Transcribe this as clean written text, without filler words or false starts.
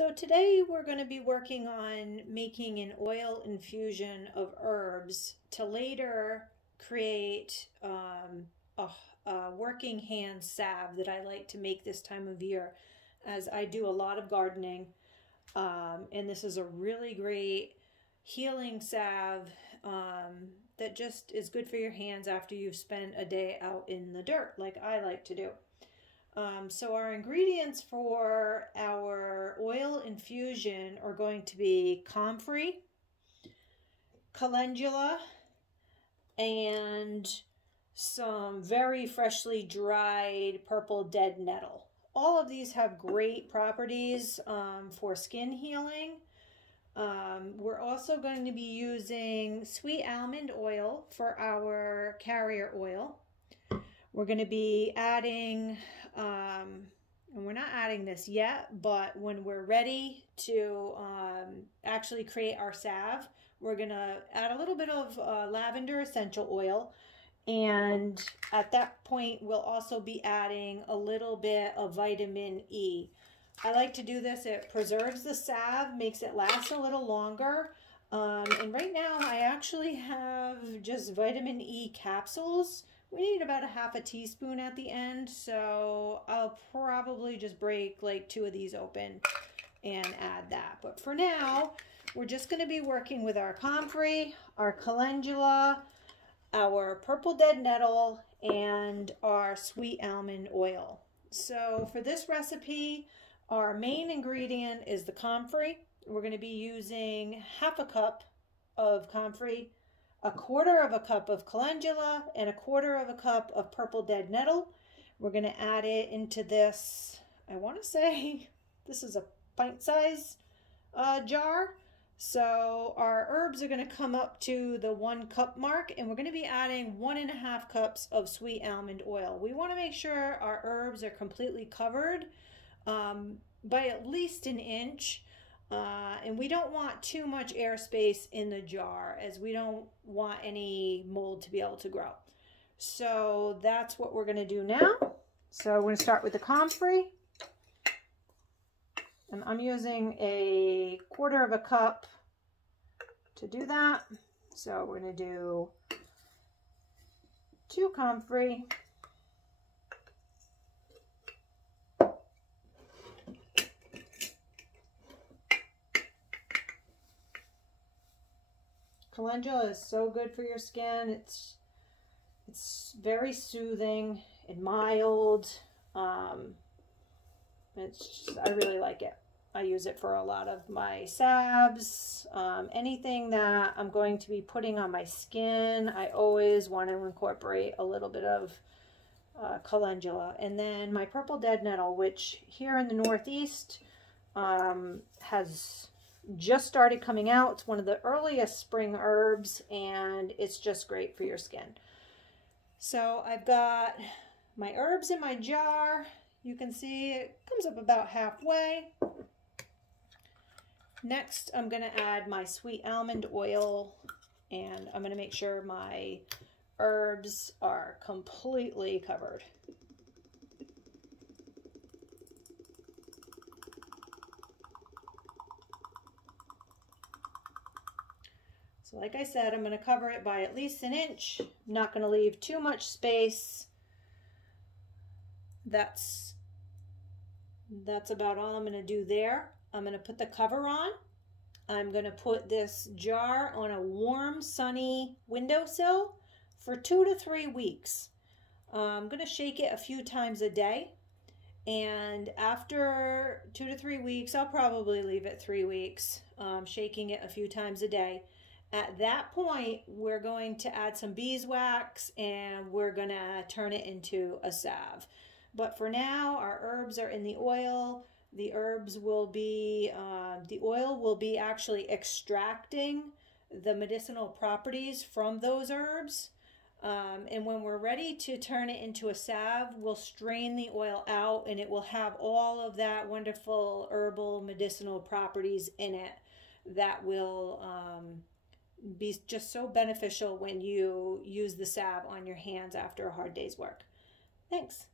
So today we're going to be working on making an oil infusion of herbs to later create a working hand salve that I like to make this time of year, as I do a lot of gardening. And this is a really great healing salve that just is good for your hands after you've spent a day out in the dirt like I like to do. So our ingredients for our oil infusion are going to be comfrey, calendula, and some very freshly dried purple dead nettle. All of these have great properties for skin healing. We're also going to be using sweet almond oil for our carrier oil. We're going to be adding, and we're not adding this yet, but when we're ready to actually create our salve, we're going to add a little bit of lavender essential oil. And at that point, we'll also be adding a little bit of vitamin E. I like to do this. It preserves the salve, makes it last a little longer. And right now, I actually have just vitamin E capsules. We need about a half a teaspoon at the end, so I'll probably just break like 2 of these open and add that. But for now, we're just going to be working with our comfrey, our calendula, our purple dead nettle, and our sweet almond oil. So for this recipe, our main ingredient is the comfrey. We're going to be using half a cup of comfrey, a quarter of a cup of calendula, and a quarter of a cup of purple dead nettle. We're going to add it into this, I want to say this is a pint-size jar. So our herbs are going to come up to the 1 cup mark, and we're going to be adding 1.5 cups of sweet almond oil. We want to make sure our herbs are completely covered by at least an inch. And we don't want too much airspace in the jar, as we don't want any mold to be able to grow. So that's what we're going to do now. So we're going to start with the comfrey. And I'm using a quarter of a cup to do that. So we're going to do 2 comfrey. Calendula is so good for your skin. It's very soothing and mild. I really like it. I use it for a lot of my salves. Anything that I'm going to be putting on my skin, I always want to incorporate a little bit of calendula. And then my purple dead nettle, which here in the Northeast has just started coming out. It's one of the earliest spring herbs, and it's just great for your skin. So I've got my herbs in my jar. You can see it comes up about halfway. Next, I'm going to add my sweet almond oil, and I'm going to make sure my herbs are completely covered. So like I said, I'm going to cover it by at least an inch. I'm not going to leave too much space. That's about all I'm going to do there. I'm going to put the cover on. I'm going to put this jar on a warm, sunny windowsill for 2 to 3 weeks. I'm going to shake it a few times a day. And after 2 to 3 weeks, I'll probably leave it 3 weeks, shaking it a few times a day. At that point, we're going to add some beeswax, and we're going to turn it into a salve. But for now, our herbs are in the oil. The herbs will be, the oil will be actually extracting the medicinal properties from those herbs. And when we're ready to turn it into a salve, we'll strain the oil out, and it will have all of that wonderful herbal medicinal properties in it that will be just so beneficial when you use the salve on your hands after a hard day's work. Thanks.